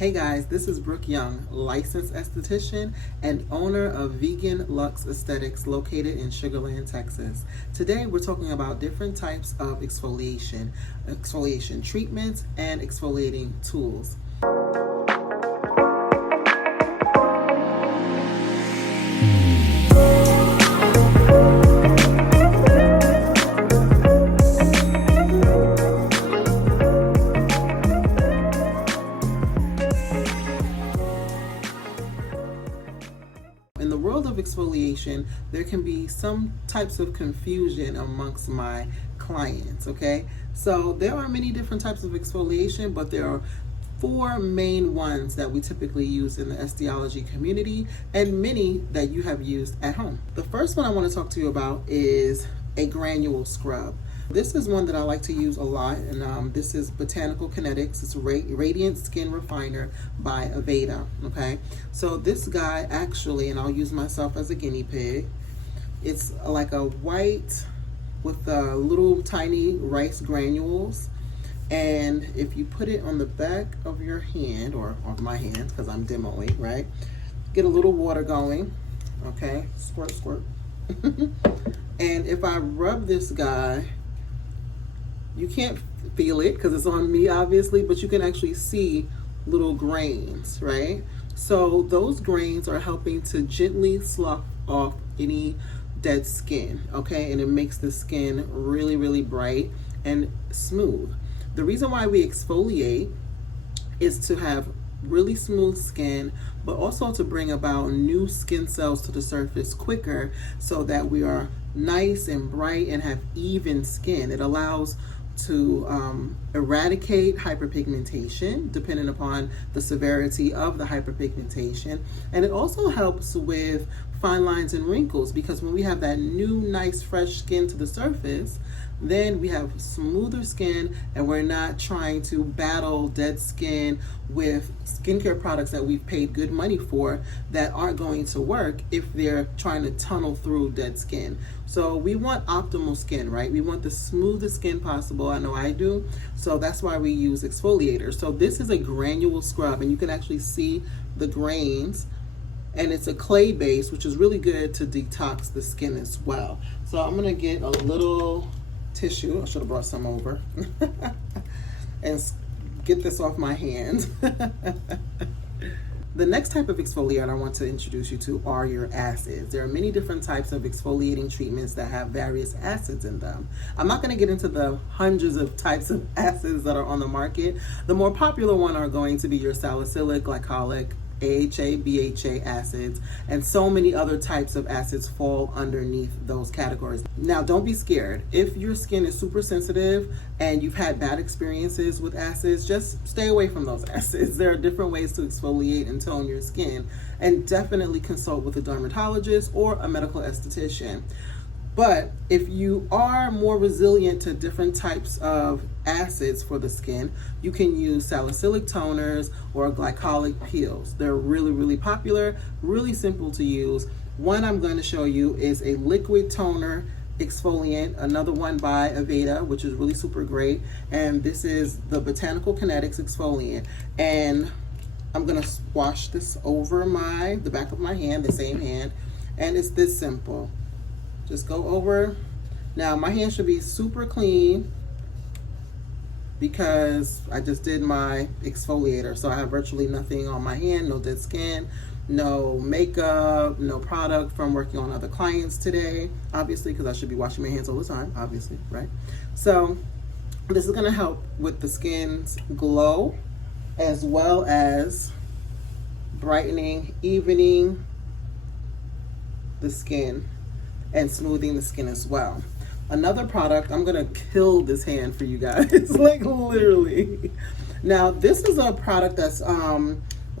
Hey guys, this is Brooke Young, licensed esthetician and owner of Vegan Luxe Aesthetics located in Sugar Land, Texas. Today we're talking about different types of exfoliation treatments, and exfoliating tools. In the world of exfoliation, there can be some types of confusion amongst my clients, okay? So there are many different types of exfoliation, but there are four main ones that we typically use in the esteology community and many that you have used at home. The first one I want to talk to you about is a granule scrub. This is one that I like to use a lot, and this is Botanical Kinetics. It's a Radiant Skin Refiner by Aveda, okay? So this guy actually, and I'll use myself as a guinea pig, it's like a white with little tiny rice granules, and if you put it on the back of your hand, or of my hand, because I'm demoing, right? Get a little water going, okay? Squirt, squirt. And if I rub this guy, you can't feel it because it's on me, obviously, but you can actually see little grains, right? So those grains are helping to gently slough off any dead skin, okay? And it makes the skin really, really bright and smooth. The reason why we exfoliate is to have really smooth skin, but also to bring about new skin cells to the surface quicker so that we are nice and bright and have even skin. It allows to eradicate hyperpigmentation depending upon the severity of the hyperpigmentation, and it also helps with fine lines and wrinkles, because when we have that new nice fresh skin to the surface, then we have smoother skin and we're not trying to battle dead skin with skincare products that we've paid good money for that aren't going to work if they're trying to tunnel through dead skin. So we want optimal skin, right? We want the smoothest skin possible. I know I do. So that's why we use exfoliators. So this is a granule scrub, and you can actually see the grains, and it's a clay base, which is really good to detox the skin as well. So I'm gonna get a little tissue, I should have brought some over, and get this off my hand. The next type of exfoliant I want to introduce you to are your acids. There are many different types of exfoliating treatments that have various acids in them. I'm not going to get into the hundreds of types of acids that are on the market. The more popular one are going to be your salicylic, glycolic, AHA, BHA acids, and so many other types of acids fall underneath those categories. Now, don't be scared. If your skin is super sensitive and you've had bad experiences with acids, just stay away from those acids. There are different ways to exfoliate and tone your skin, and definitely consult with a dermatologist or a medical esthetician. But if you are more resilient to different types of acids for the skin, you can use salicylic toners or glycolic peels. They're really, really popular, really simple to use. One I'm going to show you is a liquid toner exfoliant, another one by Aveda, which is really super great. And this is the Botanical Kinetics exfoliant. And I'm going to wash this over the back of my hand, the same hand. And it's this simple. Just go over. Now my hand should be super clean because I just did my exfoliator. So I have virtually nothing on my hand, no dead skin, no makeup, no product from working on other clients today, obviously, because I should be washing my hands all the time, obviously, right? So this is gonna help with the skin's glow as well as brightening, evening the skin and smoothing the skin as well. Another product, I'm gonna kill this hand for you guys, like literally. Now, this is a product that's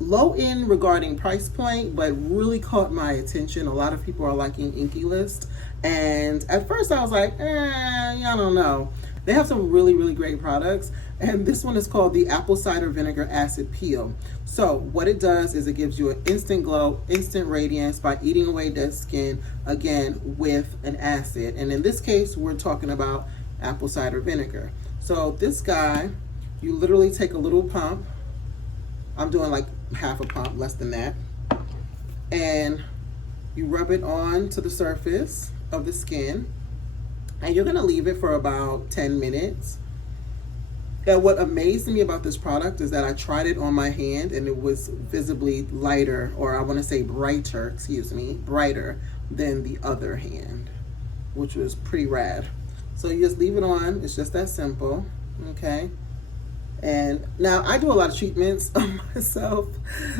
low end regarding price point, but really caught my attention. A lot of people are liking Inky List, and at first I was like, I don't know. They have some really, really great products, and this one is called the Apple Cider Vinegar Acid Peel. So what it does is it gives you an instant glow, instant radiance by eating away dead skin, again, with an acid. And in this case, we're talking about apple cider vinegar. So this guy, you literally take a little pump, I'm doing like half a pump, less than that. And you rub it on to the surface of the skin, and you're gonna leave it for about 10 minutes. And what amazed me about this product is that I tried it on my hand and it was visibly lighter, or I wanna say brighter, excuse me, brighter than the other hand, which was pretty rad. So you just leave it on, it's just that simple, okay? And now I do a lot of treatments on myself.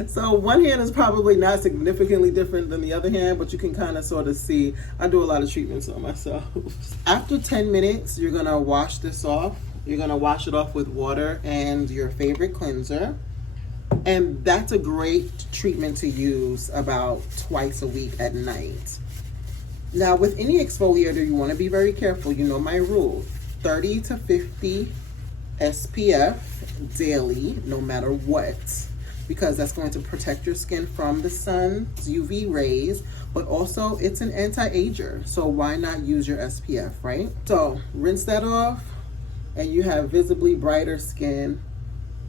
So one hand is probably not significantly different than the other hand, but you can kind of sort of see I do a lot of treatments on myself. After 10 minutes, you're gonna wash this off. You're gonna wash it off with water and your favorite cleanser. And that's a great treatment to use about twice a week at night. Now with any exfoliator, you wanna be very careful. You know my rule, 30 to 50 SPF daily, no matter what, because that's going to protect your skin from the sun's UV rays, but also it's an anti-ager, so why not use your SPF, right? So rinse that off and you have visibly brighter skin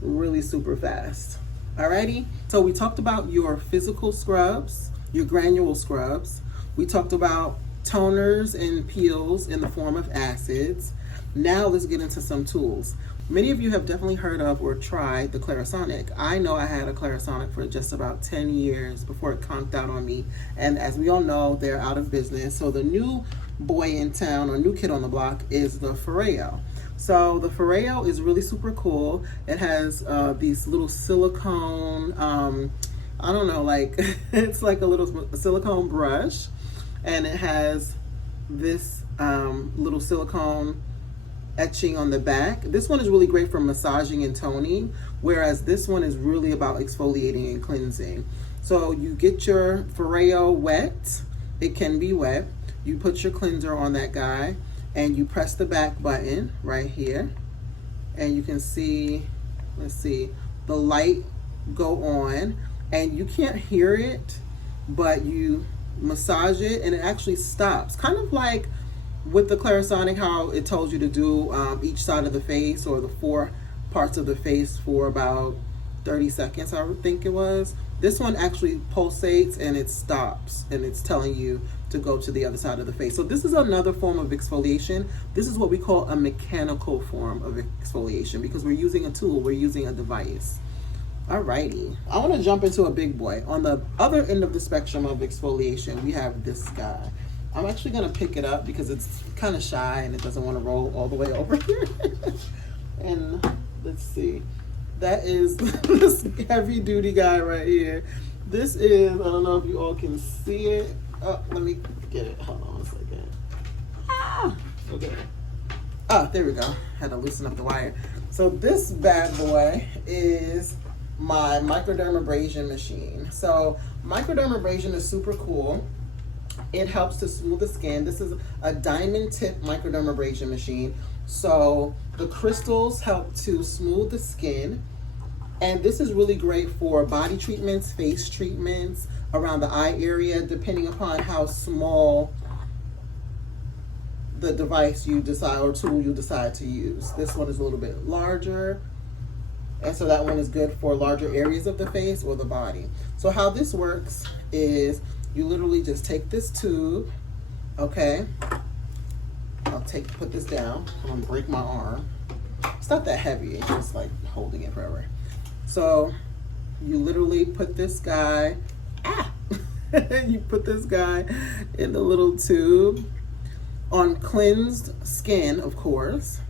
really super fast. Alrighty, so we talked about your physical scrubs, your granule scrubs. We talked about toners and peels in the form of acids. Now let's get into some tools. Many of you have definitely heard of or tried the Clarisonic. I know I had a Clarisonic for just about 10 years before it conked out on me. And as we all know, they're out of business. So the new boy in town, or new kid on the block, is the Foreo. So the Foreo is really super cool. It has these little silicone, I don't know, like it's like a little silicone brush. And it has this little silicone etching on the back. This one is really great for massaging and toning, whereas this one is really about exfoliating and cleansing. So you get your Foreo wet, it can be wet, you put your cleanser on that guy and you press the back button right here, and you can see, let's see, the light go on, and you can't hear it, but you massage it and it actually stops, kind of like with the Clarisonic, how it told you to do each side of the face, or the 4 parts of the face, for about 30 seconds, I would think it was. This one actually pulsates and it stops, and it's telling you to go to the other side of the face. So this is another form of exfoliation. This is what we call a mechanical form of exfoliation, because we're using a tool, we're using a device. Alrighty, I want to jump into a big boy. On the other end of the spectrum of exfoliation, we have this guy. I'm actually gonna pick it up because it's kind of shy and it doesn't want to roll all the way over here. And let's see, that is this heavy duty guy right here. This is, I don't know if you all can see it. Oh, let me get it, hold on a second. Ah, okay. Oh, there we go, had to loosen up the wire. So this bad boy is my Microdermabrasion machine. So Microdermabrasion is super cool. It helps to smooth the skin. This is a diamond tip microdermabrasion machine. So the crystals help to smooth the skin. And this is really great for body treatments, face treatments, around the eye area, depending upon how small the device you decide, or tool you decide to use. This one is a little bit larger. And so that one is good for larger areas of the face or the body. So how this works is you literally just take this tube, okay? I'll put this down. I'm gonna break my arm. It's not that heavy, it's just like holding it forever. So you literally put this guy, you put this guy in the little tube on cleansed skin, of course.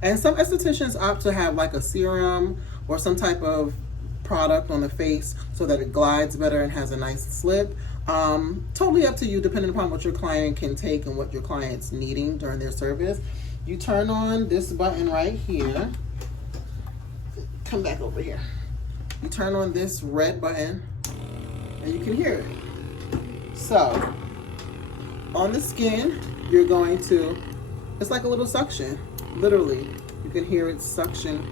And some estheticians opt to have like a serum or some type of product on the face so that it glides better and has a nice slip. Totally up to you, depending upon what your client can take and what your client's needing during their service. You turn on this button right here. Come back over here. You turn on this red button and you can hear it. So on the skin, you're going to, it's like a little suction, literally. You can hear it suction.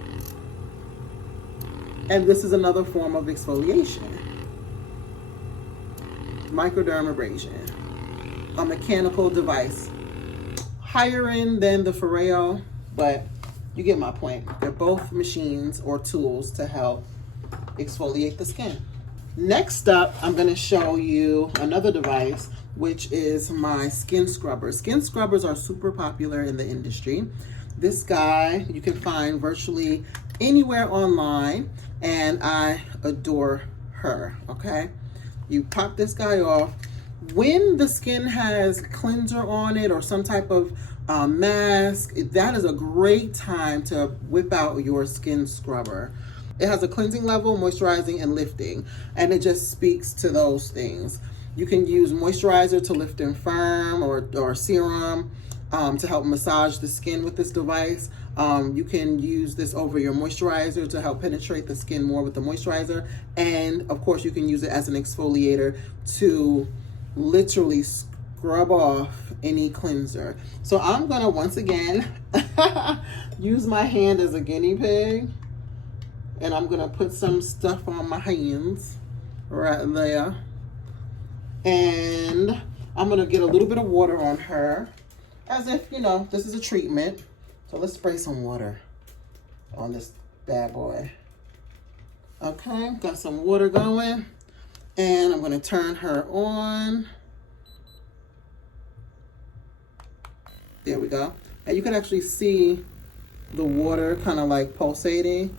And this is another form of exfoliation. Microdermabrasion, a mechanical device. Higher end than the Foreo, but you get my point. They're both machines or tools to help exfoliate the skin. Next up, I'm going to show you another device, which is my skin scrubber. Skin scrubbers are super popular in the industry. This guy you can find virtually anywhere online, and I adore her, okay? You pop this guy off. When the skin has cleanser on it or some type of mask, that is a great time to whip out your skin scrubber. It has a cleansing level, moisturizing, and lifting, and it just speaks to those things. You can use moisturizer to lift and firm, or serum to help massage the skin with this device. You can use this over your moisturizer to help penetrate the skin more with the moisturizer. And of course, you can use it as an exfoliator to literally scrub off any cleanser. So I'm gonna once again use my hand as a guinea pig. And I'm gonna put some stuff on my hands right there. And I'm gonna get a little bit of water on her, as if, you know, this is a treatment. So let's spray some water on this bad boy. Okay, got some water going. And I'm gonna turn her on. There we go. And you can actually see the water kind of like pulsating.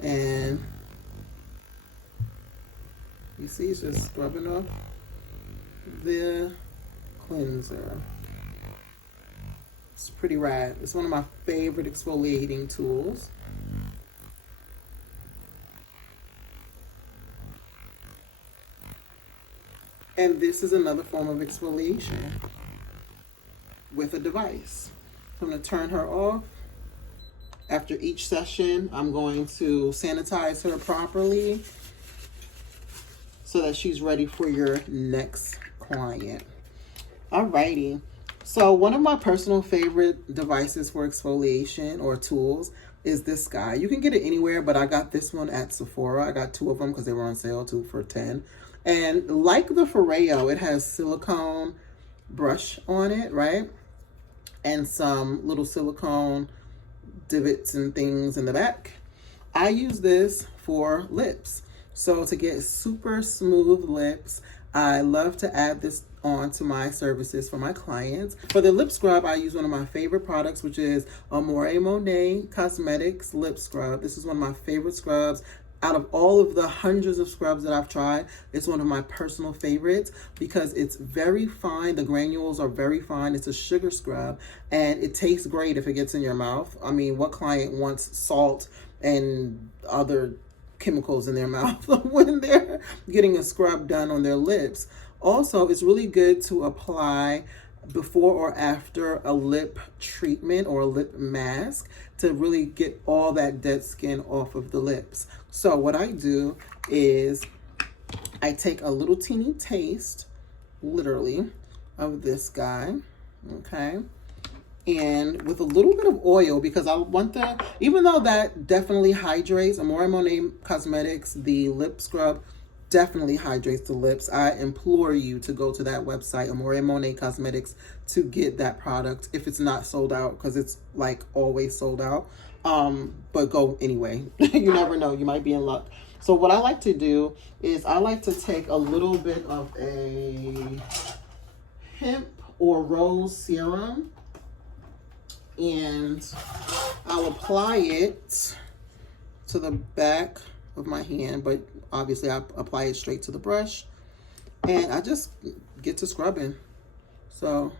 And you see it's just scrubbing off the cleanser. It's pretty rad. It's one of my favorite exfoliating tools. And this is another form of exfoliation with a device. I'm going to turn her off. After each session, I'm going to sanitize her properly so that she's ready for your next client. Alrighty. So one of my personal favorite devices for exfoliation or tools is this guy. You can get it anywhere, but I got this one at Sephora. I got 2 of them because they were on sale, 2 for $10. And like the Foreo, it has silicone brush on it, right? And some little silicone divots and things in the back. I use this for lips. So to get super smooth lips, I love to add this on to my services for my clients. For the lip scrub, I use one of my favorite products, which is Amore Monet Cosmetics Lip Scrub. This is one of my favorite scrubs. Out of all of the hundreds of scrubs that I've tried, it's one of my personal favorites because it's very fine. The granules are very fine. It's a sugar scrub and it tastes great if it gets in your mouth. I mean, what client wants salt and other chemicals in their mouth when they're getting a scrub done on their lips? Also, it's really good to apply before or after a lip treatment or a lip mask to really get all that dead skin off of the lips. So what I do is I take a little teeny taste, literally, of this guy, okay? And with a little bit of oil, because I want the, even though that definitely hydrates, Amore Monet Cosmetics, the lip scrub, definitely hydrates the lips. I implore you to go to that website, Amore Monet Cosmetics, to get that product if it's not sold out, because it's like always sold out. But go anyway. You never know, you might be in luck. So what I like to do is I like to take a little bit of a hemp or rose serum and I'll apply it to the back of my hand, but obviously I apply it straight to the brush and I just get to scrubbing. So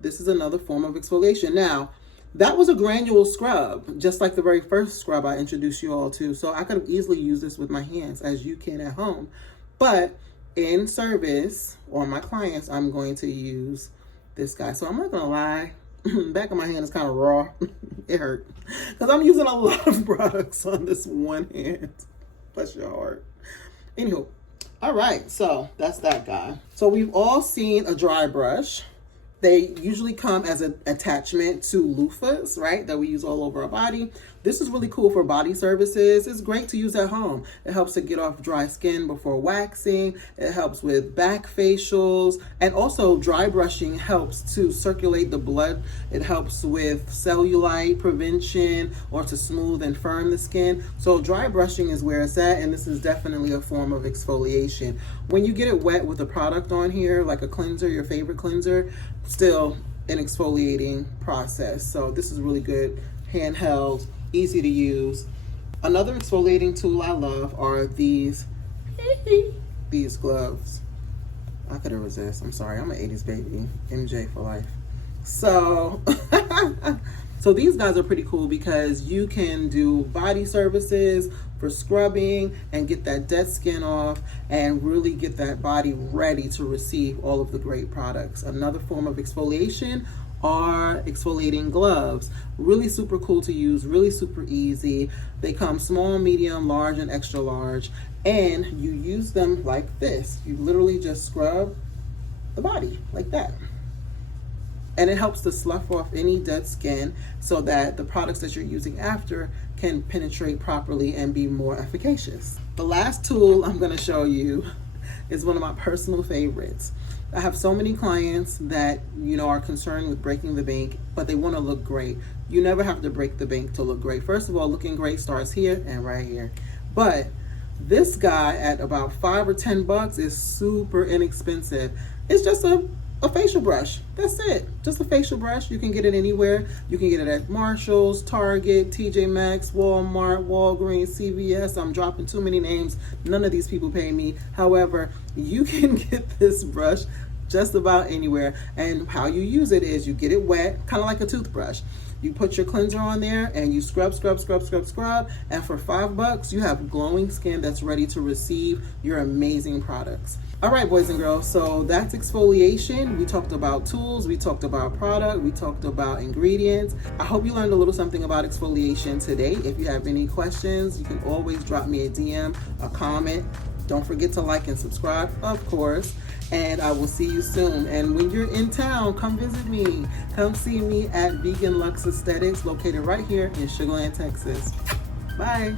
this is another form of exfoliation. Now, that was a granule scrub, just like the very first scrub I introduced you all to. So I could have easily used this with my hands, as you can at home. But in service, or my clients, I'm going to use this guy. So I'm not going to lie, the back of my hand is kind of raw. It hurt. Because I'm using a lot of products on this one hand. Bless your heart. Anywho, all right, so that's that guy. So we've all seen a dry brush. They usually come as an attachment to loofahs, right, that we use all over our body. This is really cool for body services. It's great to use at home. It helps to get off dry skin before waxing. It helps with back facials, and also dry brushing helps to circulate the blood. It helps with cellulite prevention or to smooth and firm the skin. So dry brushing is where it's at, and this is definitely a form of exfoliation. When you get it wet with a product on here, like a cleanser, your favorite cleanser, still an exfoliating process. So this is really good, handheld, easy to use. Another exfoliating tool I love are these gloves. I couldn't resist. I'm sorry, I'm an 80s baby. MJ for life. So so these guys are pretty cool because you can do body services for scrubbing and get that dead skin off and really get that body ready to receive all of the great products. Another form of exfoliation are exfoliating gloves. Really super cool to use, really super easy. They come small, medium, large, and extra large, and you use them like this. You literally just scrub the body like that. And it helps to slough off any dead skin so that the products that you're using after can penetrate properly and be more efficacious. The last tool I'm going to show you is one of my personal favorites. I have so many clients that, you know, are concerned with breaking the bank, but they want to look great. You never have to break the bank to look great. First of all, looking great starts here and right here. But this guy at about $5 or $10 is super inexpensive. It's just a facial brush. That's it. Just a facial brush. You can get it anywhere. You can get it at Marshall's, Target, TJ Maxx, Walmart, Walgreens, CVS. I'm dropping too many names. None of these people pay me. However, you can get this brush just about anywhere. And how you use it is you get it wet, kind of like a toothbrush. You put your cleanser on there and you scrub, scrub, scrub, scrub, scrub. And for $5, you have glowing skin that's ready to receive your amazing products. All right, boys and girls, so that's exfoliation. We talked about tools, we talked about product, we talked about ingredients. I hope you learned a little something about exfoliation today. If you have any questions, you can always drop me a DM, a comment. Don't forget to like and subscribe, of course. And I will see you soon. And when you're in town, come visit me. Come see me at Vegan Luxe Aesthetics, located right here in Sugar Land, Texas. Bye.